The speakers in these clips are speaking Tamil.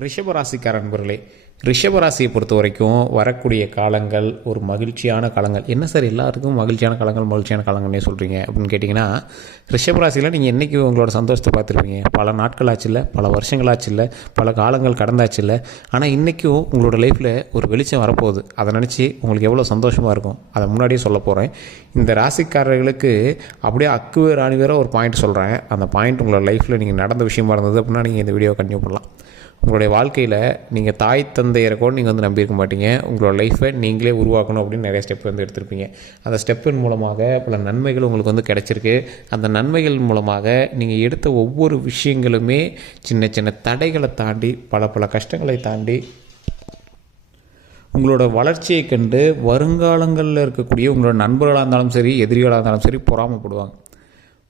ரிஷபராசிக்காரன்பர்களே ரிஷபராசியை பொறுத்த வரைக்கும் வரக்கூடிய காலங்கள் ஒரு மகிழ்ச்சியான காலங்கள். என்ன சார் எல்லாருக்கும் மகிழ்ச்சியான காலங்கள் மகிழ்ச்சியான காலங்கள்னே சொல்கிறீங்க அப்படின்னு கேட்டிங்கன்னா ரிஷபராசியில் நீங்கள் என்றைக்கு உங்களோட சந்தோஷத்தை பார்த்துருப்பீங்க? பல நாட்கள் ஆச்சுல்ல பல வருஷங்கள் ஆச்சுல்ல பல காலங்கள் கடந்தாச்சு இல்லை ஆனால் இன்றைக்கும் உங்களோட லைஃப்பில் ஒரு வெளிச்சம் வரப்போகுது. அதை நினச்சி உங்களுக்கு எவ்வளோ சந்தோஷமாக இருக்கும்? அதை முன்னாடியே சொல்ல போகிறேன் இந்த ராசிக்காரர்களுக்கு அப்படியே அக்குவே ராணி வேற ஒரு பாயிண்ட் சொல்கிறேன் அந்த பாயிண்ட் உங்களோட லைஃப்பில் நீங்கள் நடந்த விஷயமா இருந்தது அப்படின்னா நீங்கள் இந்த வீடியோ கண்டினியூ பண்ணலாம். உங்களுடைய வாழ்க்கையில் நீங்கள் தாய் தந்தையரை கூட நீங்கள் வந்து நம்பியிருக்க மாட்டீங்க. உங்களோட லைஃப்பை நீங்களே உருவாக்கணும் அப்படின்னு நிறைய ஸ்டெப் வந்து எடுத்திருப்பீங்க. அந்த ஸ்டெப்பின் மூலமாக பல நன்மைகள் உங்களுக்கு வந்து கிடைச்சிருக்கு. அந்த நன்மைகள் மூலமாக நீங்கள் எடுத்த ஒவ்வொரு விஷயங்களுமே சின்ன சின்ன தடைகளை தாண்டி பல பல கஷ்டங்களை தாண்டி உங்களோட வளர்ச்சியை கண்டு வருங்காலங்களில் இருக்கக்கூடிய உங்களோட நண்பர்களாக இருந்தாலும் சரி எதிரிகளாக இருந்தாலும் சரி பொறாமப்படுவாங்க.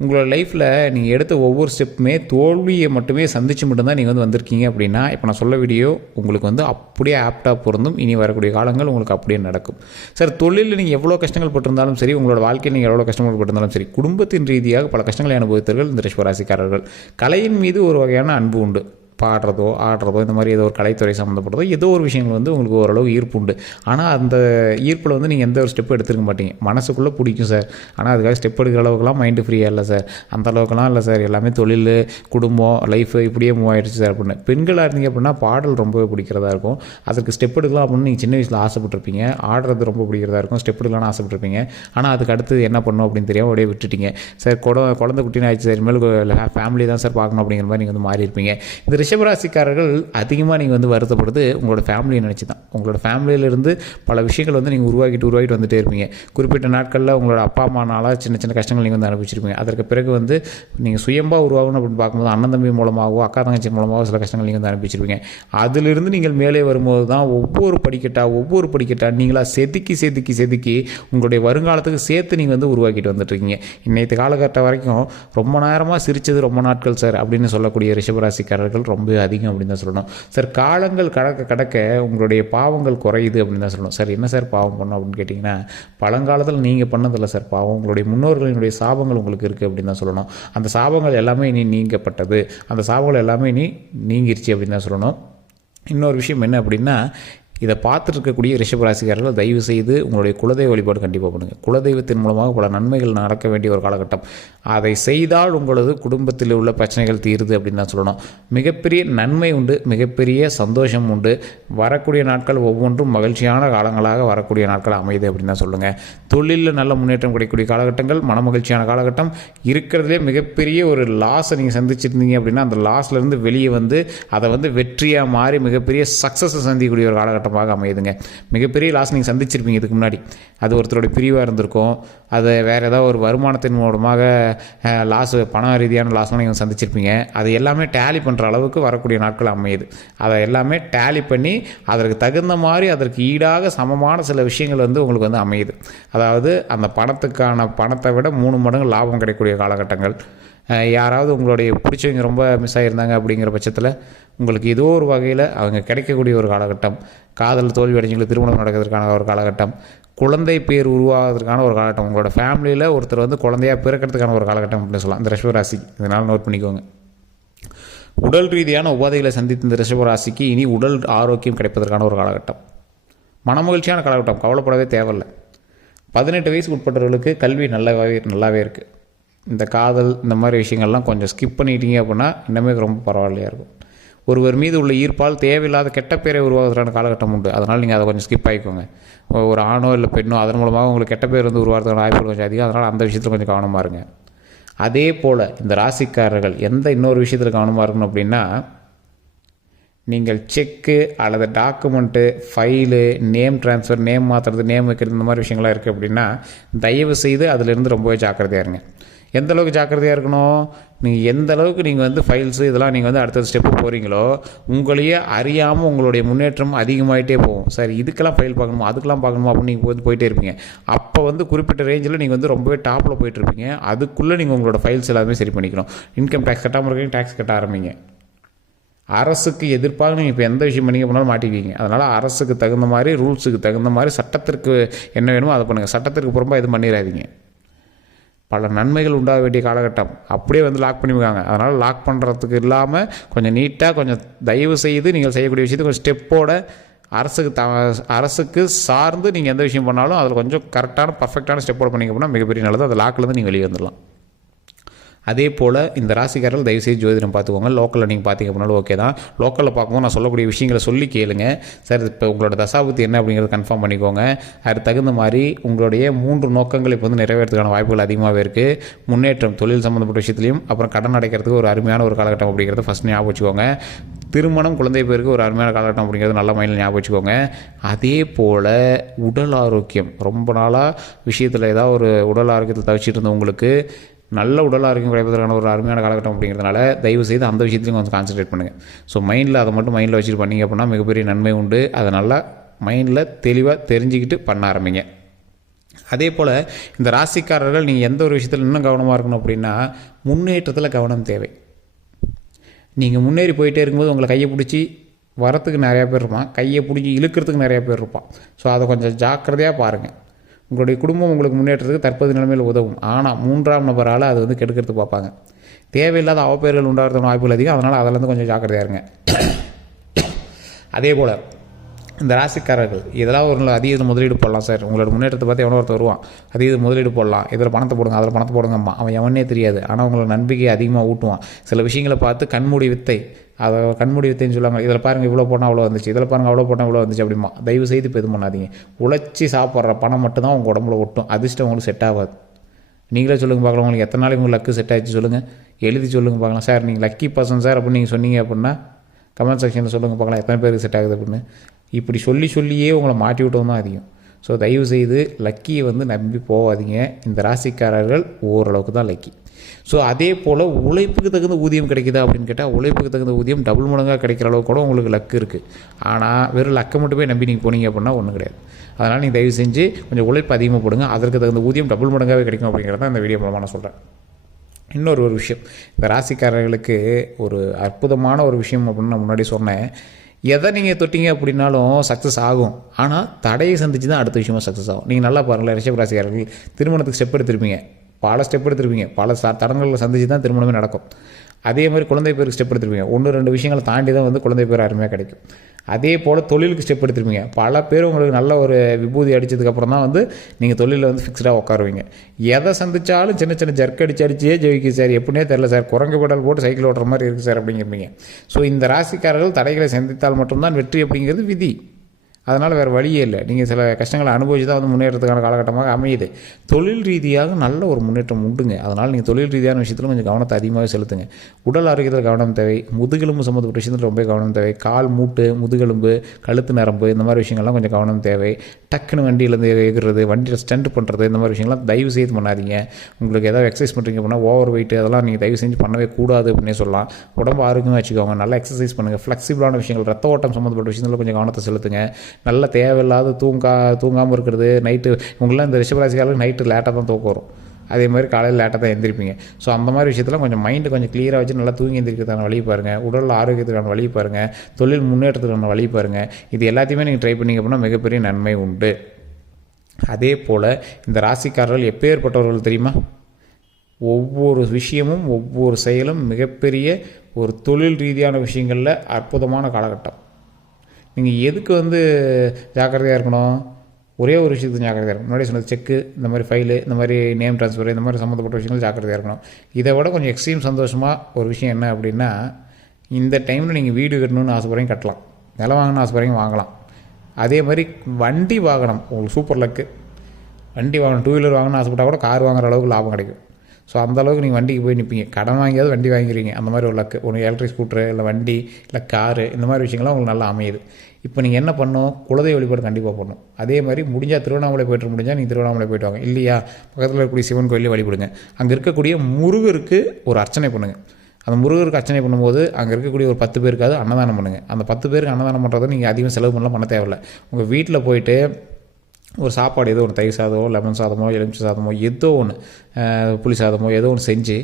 உங்களோட லைஃப்பில் நீங்கள் எடுத்த ஒவ்வொரு ஸ்டெப்புமே தோல்வியை மட்டுமே சந்தித்து மட்டும்தான் நீங்கள் வந்து வந்திருக்கீங்க அப்படின்னா இப்போ நான் சொல்ல வீடியோ உங்களுக்கு வந்து அப்படியே ஆப்டாக பொருந்தும். இனி வரக்கூடிய காலங்கள் உங்களுக்கு அப்படியே நடக்கும். சார் தொழிலில் நீங்கள் எவ்வளோ கஷ்டங்கள் பட்டிருந்தாலும் சரி உங்களோட வாழ்க்கையில் நீங்கள் எவ்வளோ கஷ்டங்கள் பட்டிருந்தாலும் சரி குடும்பத்தின் ரீதியாக பல கஷ்டங்களை அனுபவித்தவர்கள் இந்த ரிஷ்வராசிக்காரர்கள் கலையின் மீது ஒரு வகையான அன்பு உண்டு. பாடுறதோ ஆடுறதோ இந்த மாதிரி ஏதோ ஒரு கலைத்துறை சம்மந்தப்பட்டதோ ஏதோ ஒரு விஷயங்கள் வந்து உங்களுக்கு ஓரளவு ஈர்ப்பு உண்டு. ஆனால் அந்த ஈர்ப்பில் வந்து நீங்கள் எந்த ஒரு ஸ்டெப் எடுத்துருக்க மாட்டீங்க. மனசுக்குள்ளே பிடிக்கும் சார். ஆனால் அதுக்காக ஸ்டெப் எடுக்கிற அளவுக்குலாம் மைண்டு ஃப்ரீயாக இல்லை சார். அந்த அளவுக்குலாம் இல்லை சார். எல்லாமே தொழில் குடும்பம் லைஃப் இப்படியே மூவ் ஆகிடுச்சு சார் அப்படின்னு. பெண்களாக இருந்தீங்க அப்படின்னா பாடல் ரொம்பவே பிடிக்கிறதா இருக்கும். அதுக்கு ஸ்டெப் எடுக்கலாம் அப்படின்னு நீங்கள் சின்ன வயசில் ஆசைப்பட்டிருப்பீங்க. ஆடுறது ரொம்ப பிடிக்கிறதா இருக்கும். ஸ்டெப் எடுக்கலாம்னு ஆசைப்பட்டிருப்பீங்க. ஆனால் அதுக்கு அடுத்து என்ன பண்ணணும் அப்படின்னு தெரியாமல் அப்படியே விட்டுட்டீங்க. சார் குட குழந்தை குட்டின்னு ஆயிடுச்சு சார். இனிமேல் ஃபேமிலி தான் சார் பார்க்கணும் அப்படிங்கிற மாதிரி நீங்கள் வந்து மாறி இருப்பீங்க இந்த ரிஷபராசிக்காரர்கள் அதிகமாக நீங்கள் வந்து வருத்தப்படுறது உங்களோட ஃபேமிலியை நினச்சி தான் உங்களோட ஃபேமிலியிலேருந்து பல விஷயங்கள் வந்து நீங்கள் உருவாக்கிட்டு உருவாக்கிட்டு வந்துட்டே இருப்பீங்க. குறிப்பிட்ட நாட்களில் உங்களோட அப்பா அம்மானால சின்ன சின்ன கஷ்டங்கள் நீங்கள் வந்து அனுபவிச்சிருப்பீங்க. அதற்கு பிறகு வந்து நீங்கள் சுயமாக உருவாகணும் அப்படின்னு பார்க்கும்போது அண்ணன் தம்பி மூலமாகவோ அக்கா தங்கச்சி மூலமாகவோ சில கஷ்டங்கள் நீங்கள் வந்து அனுப்பிச்சிருப்பீங்க அதிலிருந்து நீங்கள் மேலே வரும்போது தான் ஒவ்வொரு படிக்கட்டாக ஒவ்வொரு படிக்கட்டாக நீங்களாக செதுக்கி செதுக்கி செதுக்கி உங்களுடைய வருங்காலத்துக்கு சேர்த்து நீங்கள் வந்து உருவாக்கிட்டு வந்துட்டுருக்கீங்க. இன்னைக்கு காலகட்டம் வரைக்கும் ரொம்ப நேரமாக சிரித்தது ரொம்ப நாட்கள் சார் அப்படின்னு சொல்லக்கூடிய ரிஷபராசிக்காரர்கள் ரொம்ப அதிகம் அப்படின்னு தான் சொல்லணும். சார் காலங்கள் கடக்க கடக்க உங்களுடைய பாவங்கள் குறையுது அப்படின்னு தான் சொல்லணும். சார் என்ன சார் பாவம் பண்ணோம் அப்படின்னு கேட்டிங்கன்னா பழங்காலத்தில் நீங்கள் பண்ணதில்லை சார் பாவம். உங்களுடைய முன்னோர்களினுடைய சாபங்கள் உங்களுக்கு இருக்குது அப்படின்னு தான் சொல்லணும். அந்த சாபங்கள் எல்லாமே இனி நீங்கப்பட்டது. அந்த சாபங்கள் எல்லாமே இனி நீங்கிருச்சு அப்படின்னு தான் சொல்லணும். இன்னொரு விஷயம் என்ன அப்படின்னா இதை பார்த்துருக்கக்கூடிய ரிஷபராசிக்காரர்கள் தயவு செய்து உங்களுடைய குலதெய்வ வழிபாடு கண்டிப்பாக பண்ணுங்கள் குலதெய்வத்தின் மூலமாக பல நன்மைகள் நடக்க வேண்டிய ஒரு காலகட்டம். அதை செய்தால் உங்களது குடும்பத்தில் உள்ள பிரச்சனைகள் தீருது அப்படின்னு தான் சொல்லணும். மிகப்பெரிய நன்மை உண்டு மிகப்பெரிய சந்தோஷம் உண்டு. வரக்கூடிய நாட்கள் ஒவ்வொன்றும் மகிழ்ச்சியான காலங்களாக வரக்கூடிய நாட்கள் அமையுது அப்படின்னு தான் சொல்லுங்கள் தொழிலில் நல்ல முன்னேற்றம் கிடைக்கக்கூடிய காலகட்டங்கள் மனமகிழ்ச்சியான காலகட்டம். இருக்கிறதுலே மிகப்பெரிய ஒரு லாஸை நீங்கள் சந்திச்சிருந்தீங்க அப்படின்னா அந்த லாஸ்லேருந்து வெளியே வந்து அதை வந்து வெற்றியாக மாறி மிகப்பெரிய சக்ஸஸை சந்திக்கக்கூடிய ஒரு காலகட்டம். போராட்டமாக அமையுதுங்க. மிகப்பெரிய லாஸ் நீங்கள் சந்திச்சிருப்பீங்க இதுக்கு முன்னாடி. அது ஒருத்தரோட பிரிவாக இருந்திருக்கும். அது வேறு ஏதாவது ஒரு வருமானத்தின் மூலமாக லாஸ் பண ரீதியான லாஸ் நீங்கள் சந்திச்சிருப்பீங்க. அது எல்லாமே டேலி பண்ணுற அளவுக்கு வரக்கூடிய நாட்கள் அமையுது. அதை எல்லாமே டேலி பண்ணி அதற்கு தகுந்த மாதிரி அதற்கு ஈடாக சமமான சில விஷயங்கள் வந்து உங்களுக்கு வந்து அமையுது. அதாவது அந்த பணத்துக்கான பணத்தை விட மூணு மடங்கு லாபம் கிடைக்கக்கூடிய காலகட்டங்கள். யாராவது உங்களுடைய பிடிச்சவங்க ரொம்ப மிஸ் ஆகியிருந்தாங்க அப்படிங்கிற பட்சத்தில் உங்களுக்கு ஏதோ ஒரு வகையில் அவங்க கிடைக்கக்கூடிய ஒரு காலகட்டம் காதல் தோல்வி அடைஞ்சவங்களுக்கு திருமணம் நடக்கிறதுக்கான ஒரு காலகட்டம் குழந்தை பேர் உருவாகிறதுக்கான ஒரு காலகட்டம் உங்களோட ஃபேமிலியில் ஒருத்தர் வந்து குழந்தையாக பிறக்கிறதுக்கான ஒரு காலகட்டம் அப்படின்னு சொல்லலாம். இந்த ரிஷபராசி இதனால் நோட் பண்ணிக்கோங்க. உடல் ரீதியான உபாதைகளை சந்தித்த இந்த ரிஷபராசிக்கு இனி உடல் ஆரோக்கியம் கிடைப்பதற்கான ஒரு காலகட்டம். மனமகிழ்ச்சியான காலகட்டம் கவலைப்படவே தேவையில்லை. பதினெட்டு வயசுக்கு உட்பட்டவர்களுக்கு கல்வி நல்லாவே நல்லாவே இருக்குது இந்த காதல் இந்த மாதிரி விஷயங்கள்லாம் கொஞ்சம் ஸ்கிப் பண்ணிட்டீங்க அப்படின்னா இன்னமே ரொம்ப பரவாயில்லையாக இருக்கும். ஒருவர் மீது உள்ள ஈர்ப்பால் தேவையில்லாத கெட்ட பேரை உருவாகிறதுக்கான காலகட்டம் உண்டு. அதனால் நீங்கள் அதை கொஞ்சம் ஸ்கிப் ஆகிக்கோங்க ஒரு ஆணோ இல்லை பெண்ணோ அதன் மூலமாக உங்களுக்கு கெட்ட பேர் வந்து உருவாகிறதுக்கான வாய்ப்புகள் கொஞ்சம் அதிகம். அதனால் அந்த விஷயத்தில் கொஞ்சம் கவனமாக இருங்க. அதே போல் இந்த ராசிக்காரர்கள் எந்த இன்னொரு விஷயத்தில் கவனமாக இருக்கணும் அப்படின்னா நீங்கள் செக்கு அல்லது document file name transfer name மாற்றுறது நேம் வைக்கிறது இந்த மாதிரி விஷயங்கள்லாம் இருக்குது அப்படின்னா தயவு செய்து அதிலிருந்து ரொம்பவே ஜாக்கிரதையாக இருங்க. எந்த அளவுக்கு ஜாக்கிரதையாக இருக்கணும்? நீங்கள் எந்த அளவுக்கு நீங்கள் வந்து ஃபைல்ஸு இதெல்லாம் நீங்கள் வந்து அடுத்த ஸ்டெப்பு போகிறீங்களோ உங்களையே அறியாமல் உங்களுடைய முன்னேற்றம் அதிகமாகிட்டே போகும். சார் இதுக்கெல்லாம் ஃபைல் பார்க்கணுமா? அதுக்கெல்லாம் பார்க்கணுமா? அப்படின்னு நீங்கள் வந்து போயிட்டே இருப்பீங்க. அப்போ வந்து குறிப்பிட்ட ரேஞ்சில் நீங்கள் வந்து ரொம்பவே டாப்பில் போயிட்டுருப்பீங்க அதுக்குள்ளே நீங்கள் உங்களோட ஃபைல்ஸ் எல்லாமே சரி பண்ணிக்கணும். இன்கம் டேக்ஸ் கட்டாமல் இருக்கீங்க டேக்ஸ் கட்ட ஆரம்பிங்க. அரசுக்கு எதிர்ப்பாக நீங்கள் இப்போ எந்த விஷயம் பண்ணிங்க போனாலும் மாட்டிக்குவீங்க. அதனால் அரசுக்கு தகுந்த மாதிரி ரூல்ஸுக்கு தகுந்த மாதிரி சட்டத்திற்கு என்ன வேணுமோ அதை பண்ணுங்கள் சட்டத்திற்கு புறம்பாக எதுவும் பண்ணிடாதீங்க. பல நன்மைகள் உண்டாக வேண்டிய காலகட்டம். அப்படியே வந்து லாக் பண்ணிவிடுவாங்க. அதனால் லாக் பண்ணுறதுக்கு இல்லாமல் கொஞ்சம் நீட்டாக கொஞ்சம் தயவு செய்து நீங்கள் செய்யக்கூடிய விஷயத்தை கொஞ்சம் ஸ்டெப்போட அரசுக்கு த அரசுக்கு சார்ந்து நீங்கள் எந்த விஷயம் பண்ணாலும் அதில் கொஞ்சம் கரெக்டான பர்ஃபெக்டான ஸ்டெப்போட பண்ணிங்க அப்படின்னா மிகப்பெரிய நல்லது. அந்த லாக்லேருந்து நீங்கள் வெளியே வந்துடலாம் அதே போல் இந்த ராசிக்காரர்கள் தயவுசெய்து ஜோதிடம் பார்த்துக்கோங்க. லோக்கலில் நீங்கள் பார்த்தீங்க அப்படின்னாலும் ஓகே தான். லோக்கலில் பார்க்கும்போது நான் சொல்லக்கூடிய விஷயங்களை சொல்லி கேளுங்க. சார் இப்போ உங்களோட தசாபுத்தி என்ன அப்படிங்கிறத கன்ஃபார்ம் பண்ணிக்கோங்க. அதுக்கு தகுந்த மாதிரி உங்களுடைய மூன்று நோக்கங்கள் இப்போ வந்து நிறைவேறதுக்கான வாய்ப்புகள் அதிகமாகவே இருக்குது முன்னேற்றம் தொழில் சம்மந்தப்பட்ட விஷயத்துலையும் அப்புறம் கடன் அடைக்கிறதுக்கு ஒரு அருமையான ஒரு காலகட்டம் அப்படிங்கிறத ஃபஸ்ட் ஞாபகம் வச்சுக்கோங்க. திருமணம் குழந்தை பேருக்கு ஒரு அருமையான காலகட்டம் அப்படிங்கிறது நல்ல மைண்டில் ஞாபகம் வச்சுக்கோங்க. அதே போல் உடல் ஆரோக்கியம். ரொம்ப நாளாக விஷயத்தில் ஏதாவது ஒரு உடல் ஆரோக்கியத்தில் தவிச்சிட்டு இருந்தவங்களுக்கு நல்ல உடல் ஆரோக்கியம் கிடைப்பதற்கான ஒரு அருமையான காலகட்டம் அப்படிங்கிறதுனால தயவு செய்து அந்த விஷயத்துலையும் கொஞ்சம் கான்சன்ட்ரேட் பண்ணுங்கள் ஸோ மைண்டில் அதை மட்டும் மைண்டில் வச்சுட்டு பண்ணிங்க அப்படின்னா மிகப்பெரிய நன்மை உண்டு. அதை நல்லா மைண்டில் தெளிவாக தெரிஞ்சுக்கிட்டு பண்ண ஆரம்பிங்க. அதே போல் இந்த ராசிக்காரர்கள் நீங்கள் எந்த ஒரு விஷயத்தில் இன்னும் கவனமாக இருக்கணும் அப்படின்னா முன்னேற்றத்தில் கவனம் தேவை. நீங்கள் முன்னேறி போயிட்டே இருக்கும்போது உங்களை கையை பிடிச்சி வரத்துக்கு நிறையா பேர் இருப்பான். கையை பிடிச்சி இழுக்கிறதுக்கு நிறையா பேர் இருப்பான். ஸோ அதை கொஞ்சம் ஜாக்கிரதையாக பாருங்கள் உங்களுடைய குடும்பம் உங்களுக்கு முன்னேற்றத்துக்கு தற்போது நிலைமையில் உதவும். ஆனால் மூன்றாம் நபரால் அது வந்து கெடுக்கிறதுக்கு பார்ப்பாங்க. தேவையில்லாத அவப்பெயர்கள் உண்டாகிறதுக்கு வாய்ப்புகள் அதிகம். அதனால் அதிலேருந்து கொஞ்சம் ஜாக்கிரதையாக இருங்க. அதே போல் இந்த ராசிக்காரர்கள் இதெல்லாம் ஒரு அதிக இது முதலீடு போடலாம் சார்? உங்களோட முன்னேற்றத்தை பார்த்து எவனோ ஒருத்தர் வருவான். அதிக இது முதலீடு போடலாம். இதில் பணத்தை போடுங்க அதில் பணத்தை போடுங்கம்மா. அவன் எவனே தெரியாது. ஆனால் உங்களை நம்பிக்கையை அதிகமாக ஊட்டுவான். சில விஷயங்களை பார்த்து கண்மூடி வித்தை. அதை கண்மூடி வித்தைன்னு சொல்லுவாங்க இதில் பாருங்கள் இவ்வளோ போனால் அவ்வளோ வந்துச்சு. இதில் பாருங்கள் அவ்வளோ போனால் இவ்வளோ வந்துச்சு அப்படிமா தயவு செய்து இப்போ இது பண்ணாதீங்க. உழைச்சி சாப்பிட்ற பணம் மட்டும்தான் உங்கள் உடம்புல ஒட்டும். அதிர்ஷ்டம் உங்களுக்கு செட் ஆகாது. நீங்களே சொல்லுங்கள் பார்க்கலாம். உங்களுக்கு எத்தனை நாளைக்கு உங்களுக்கு லக்கு செட் ஆச்சு சொல்லுங்கள் எழுதி சொல்லுங்கள் பார்க்கலாம். சார் நீங்கள் லக்கி பர்சன் சார் அப்படின்னு நீங்கள் சொன்னீங்க அப்படின்னா கமெண்ட் செக்ஷனில் சொல்லுங்கள் பார்க்கலாம். எத்தனை பேர் செட் ஆகுது அப்படின்னு. இப்படி சொல்லி சொல்லியே உங்களை மாட்டி விட்டோம் தான் அதிகம். ஸோ தயவு செய்து லக்கியை வந்து நம்பி போகாதீங்க. இந்த ராசிக்காரர்கள் ஓரளவுக்கு தான் லக்கி ஸோ அதே போல் உழைப்புக்கு தகுந்த ஊதியம் கிடைக்குதா அப்படின்னு கேட்டால் உழைப்புக்கு தகுந்த ஊதியம் டபுள் மடங்காக கிடைக்கிற அளவுக்கு கூட உங்களுக்கு லக்கு இருக்குது ஆனால் வெறும் லக்கை போய் நம்பி நீங்கள் போனீங்க அப்படின்னா ஒன்றும் கிடையாது. அதனால் நீங்கள் தயவு செஞ்சு கொஞ்சம் உழைப்பு அதிகமாக போடுங்க. அதற்கு தகுந்த ஊதியம் டபுள் மடங்காகவே கிடைக்கும் அப்படிங்கிறத இந்த வீடியோ மூலமாக நான் சொல்கிறேன் இன்னொரு ஒரு விஷயம். இப்போ ராசிக்காரர்களுக்கு ஒரு அற்புதமான ஒரு விஷயம் அப்படின்னு நான் முன்னாடி சொன்னேன். எதை நீங்கள் தொட்டிங்க அப்படின்னாலும் சக்ஸஸ் ஆகும். ஆனால் தடையை சந்திச்சு தான் அடுத்த விஷயமா சக்ஸஸ் ஆகும். நீங்கள் நல்லா பாருங்களேன் ரிஷப் ராசிக்காரர்கள் திருமணத்துக்கு ஸ்டெப் எடுத்திருப்பீங்க. பல ஸ்டெப் எடுத்திருப்பீங்க. பல ச தடங்களில் சந்திச்சு தான் திருமணமே நடக்கும். அதே மாதிரி குழந்தை பேருக்கு ஸ்டெப் எடுத்துருப்பீங்க. ஒன்று ரெண்டு விஷயங்களை தாண்டி தான் வந்து குழந்தை பேர் அருமையாக கிடைக்கும். அதே போல் தொழிலுக்கு ஸ்டெப் எடுத்துருப்பீங்க. பல பேர் உங்களுக்கு நல்ல ஒரு விபூதி அடித்ததுக்கப்புறம் தான் வந்து நீங்கள் தொழிலில் வந்து ஃபிக்ஸ்டாக உட்காருவீங்க. எதை சந்திச்சாலும் சின்ன சின்ன ஜர்க் அடிச்சு அடிச்சே ஜெயிக்கும் சார் எப்படினே தெரில சார். குரங்கு பெடல் போட்டு சைக்கிள் ஓட்டுற மாதிரி இருக்குது சார் அப்படிங்கிறீங்க ஸோ இந்த ராசிக்காரர்கள் தடைகளை சந்தித்தால் மட்டும்தான் வெற்றி அப்படிங்கிறது விதி. அதனால் வேறு வழியே இல்லை. நீங்கள் சில கஷ்டங்களை அனுபவிச்சு தான் வந்து முன்னேற்றத்துக்கான காலகட்டமாக அமையுது. தொழில் ரீதியாக நல்ல ஒரு முன்னேற்றம் உண்டுங்க. அதனால் நீங்கள் தொழில் ரீதியான விஷயத்தில் கொஞ்சம் கவனத்தை அதிகமாக செலுத்துங்க. உடல் ஆரோக்கியத்தில் கவனம் தேவை. முதுகெலும்பு சம்மந்தப்பட்ட விஷயத்தில் ரொம்ப கவனம் தேவை. கால் மூட்டு முதுகெலும்பு கழுத்து நரம்பு இந்த மாதிரி விஷயங்கள்லாம் கொஞ்சம் கவனம் தேவை. டக்குன்னு வண்டியிலேருந்து எகிறது வண்டியில் ஸ்டண்ட் பண்ணுறது இந்த மாதிரி விஷயங்கள்லாம் தயவு செய்து பண்ணாதீங்க. உங்களுக்கு ஏதாவது எக்ஸசைஸ் பண்ணுறீங்க அப்படின்னா ஓவர் வெயிட் அதெல்லாம் நீங்கள் தயவு செஞ்சு பண்ணவே கூடாது அப்படின்னே சொல்லலாம். உடம்பு ஆரோக்கியமாக வச்சுக்கோங்க. நல்லா எக்ஸசைஸ் பண்ணுங்கள் ஃப்ளெக்சிபிளான விஷயங்கள் ரத்த ஓட்டம் சம்மந்தப்பட்ட விஷயத்தில் கொஞ்சம் கவனத்தை செலுத்துங்க. நல்ல தேவையில்லாத தூங்கா தூங்காமல் இருக்கிறது நைட்டு உங்களாம் இந்த ரிஷபராசிக்காரர்களுக்கு நைட்டு லேட்டாக தான் தூக்கம் வரும். அதே மாதிரி காலையில் லேட்டாக தான் எந்திரிப்பீங்க. ஸோ அந்த மாதிரி விஷயத்தில் கொஞ்சம் மைண்டு கொஞ்சம் கிளியராக வச்சு நல்லா தூங்கி எந்திரிக்கிறதுக்கான வழி பாருங்கள் உடல் ஆரோக்கியத்துக்கான வழி பாருங்கள் தொழில் முன்னேற்றத்துக்கான வழி பாருங்கள் இது எல்லாத்தையுமே நீங்கள் ட்ரை பண்ணிங்க அப்படின்னா மிகப்பெரிய நன்மை உண்டு. அதே போல் இந்த ராசிக்காரர்கள் எப்பேற்பட்டவர்கள் தெரியுமா? ஒவ்வொரு விஷயமும் ஒவ்வொரு செயலும் மிகப்பெரிய ஒரு தொழில் ரீதியான விஷயங்களில் அற்புதமான காலகட்டம். நீங்கள் எதுக்கு வந்து ஜாக்கிரதையாக இருக்கணும்? ஒரே ஒரு விஷயத்துக்கு ஜாக்கிரதையாக இருக்கும் முன்னாடி சொன்னது செக்கு இந்த மாதிரி ஃபைலு இந்த மாதிரி நேம் ட்ரான்ஸ்ஃபர் இந்த மாதிரி சம்மந்தப்பட்ட விஷயங்கள் ஜாக்கிரதையாக இருக்கணும். இதை விட கொஞ்சம் எக்ஸ்ட்ரீம் சந்தோஷமாக ஒரு விஷயம் என்ன அப்படின்னா இந்த டைமில் நீங்கள் வீடு கட்டணும்னு ஆசைப்படுறீங்க கட்டலாம். நிலம் வாங்கணும்னு ஆசைப்படுறீங்க வாங்கலாம். அதே மாதிரி வண்டி வாகனம் உங்களுக்கு சூப்பர் லக்கு வண்டி வாங்கணும் டூ வீலர் வாங்கணும்னு ஆசைப்பட்டால் கூட கார் வாங்குற அளவுக்கு லாபம் கிடைக்கும். ஸோ அந்த அளவுக்கு நீங்கள் வண்டிக்கு போய் நிற்பீங்க கடன் வாங்கியாவது வண்டி வாங்கிறீங்க அந்த மாதிரி ஒரு லக்கு. ஒன்று எலக்ட்ரிக் ஸ்கூட்ரு இல்லை வண்டி இல்லை காரு இந்த மாதிரி விஷயங்கள்லாம் உங்களுக்கு நல்லா அமையுது. இப்போ நீங்கள் என்ன பண்ணணும்? குலதெய்வ வழிபாடு கண்டிப்பாக பண்ணணும். அதே மாதிரி முடிஞ்சால் திருவண்ணாமலை போய்ட்டு முடிஞ்சால் நீங்கள் திருவண்ணாமலை போய்ட்டு வாங்க. இல்லையா? பக்கத்தில் இருக்கக்கூடிய சிவன் கோயிலே வழிபடுங்க. அங்கே இருக்கக்கூடிய முருகருக்கு ஒரு அர்ச்சனை பண்ணுங்கள் அந்த முருகருக்கு அர்ச்சனை பண்ணும்போது அங்கே இருக்கக்கூடிய ஒரு பத்து பேருக்காவது அன்னதானம் பண்ணுங்கள் அந்த பத்து பேருக்கு அன்னதானம் பண்ணுறத நீங்கள் அதிகம் செலவு பண்ணலாம் பண்ண தேவையில்லை. உங்கள் வீட்டில் போயிட்டு ஒரு சாப்பாடு ஏதோ ஒன்று தயிர் சாதமோ லெமன் சாதமோ எலுமிச்சை சாதமோ ஏதோ ஒன்று புளி சாதமோ ஏதோ ஒன்று செஞ்சு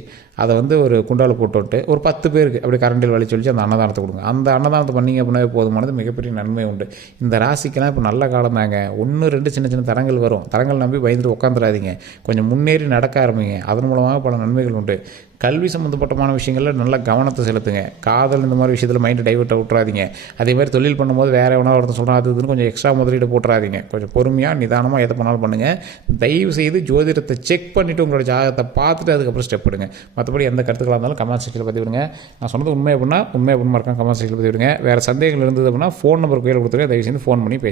அதை வந்து ஒரு குண்டாவில் போட்டு விட்டு ஒரு பத்து பேருக்கு அப்படி கரண்டில் வழி சொல்லி அந்த அன்னதானத்தை கொடுங்க. அந்த அன்னதானத்தை பண்ணீங்க அப்படின்னாவே போதுமானது மிகப்பெரிய நன்மை உண்டு. இந்த ராசிக்கெல்லாம் இப்போ நல்ல காலம் தாங்க ஒன்று ரெண்டு சின்ன சின்ன தரங்கள் வரும். தரங்கள் நம்பி பயந்துட்டு உட்காந்துடாதீங்க கொஞ்சம் முன்னேறி நடக்க ஆரம்பிங்க. அதன் மூலமாக பல நன்மைகள் உண்டு. கல்வி சம்மந்தப்பட்டமான விஷயங்களில் நல்ல கவனத்தை செலுத்துங்க. காதல் இந்த மாதிரி விஷயத்தில் மைண்டை டைவர்ட்டை விட்றாதீங்க அதே மாதிரி தொழில் பண்ணும்போது வேறு எவனா ஒருத்தன் சொல்கிறான் அது இதுன்னு கொஞ்சம் எக்ஸ்ட்ரா முதலீடு போட்டுறாதீங்க. கொஞ்சம் பொறுமையாக நிதானமாக எதை பண்ணாலும் பண்ணுங்கள் தயவு செய்து ஜோதிடத்தை செக் பண்ணிவிட்டு உங்களோட ஜாதகத்தை பார்த்துட்டு அதுக்கப்புறம் ஸ்டெப் எடுங்க. மற்றபடி எந்த கருத்துக்களாக இருந்தாலும் கமெண்ட் செக்ஷனில் பதிவிடுங்க. நான் சொன்னது உண்மை அப்படின்னா உண்மை உண்மை இருக்கான் கமெண்ட் செக்ஷனில் பதிவிடுங்க. வேறு சந்தேகங்கள் இருந்தது அப்படின்னா ஃபோன் நம்பர் கையில் கொடுத்துருங்க. தயவு செய்து ஃபோன் பண்ணி பேசி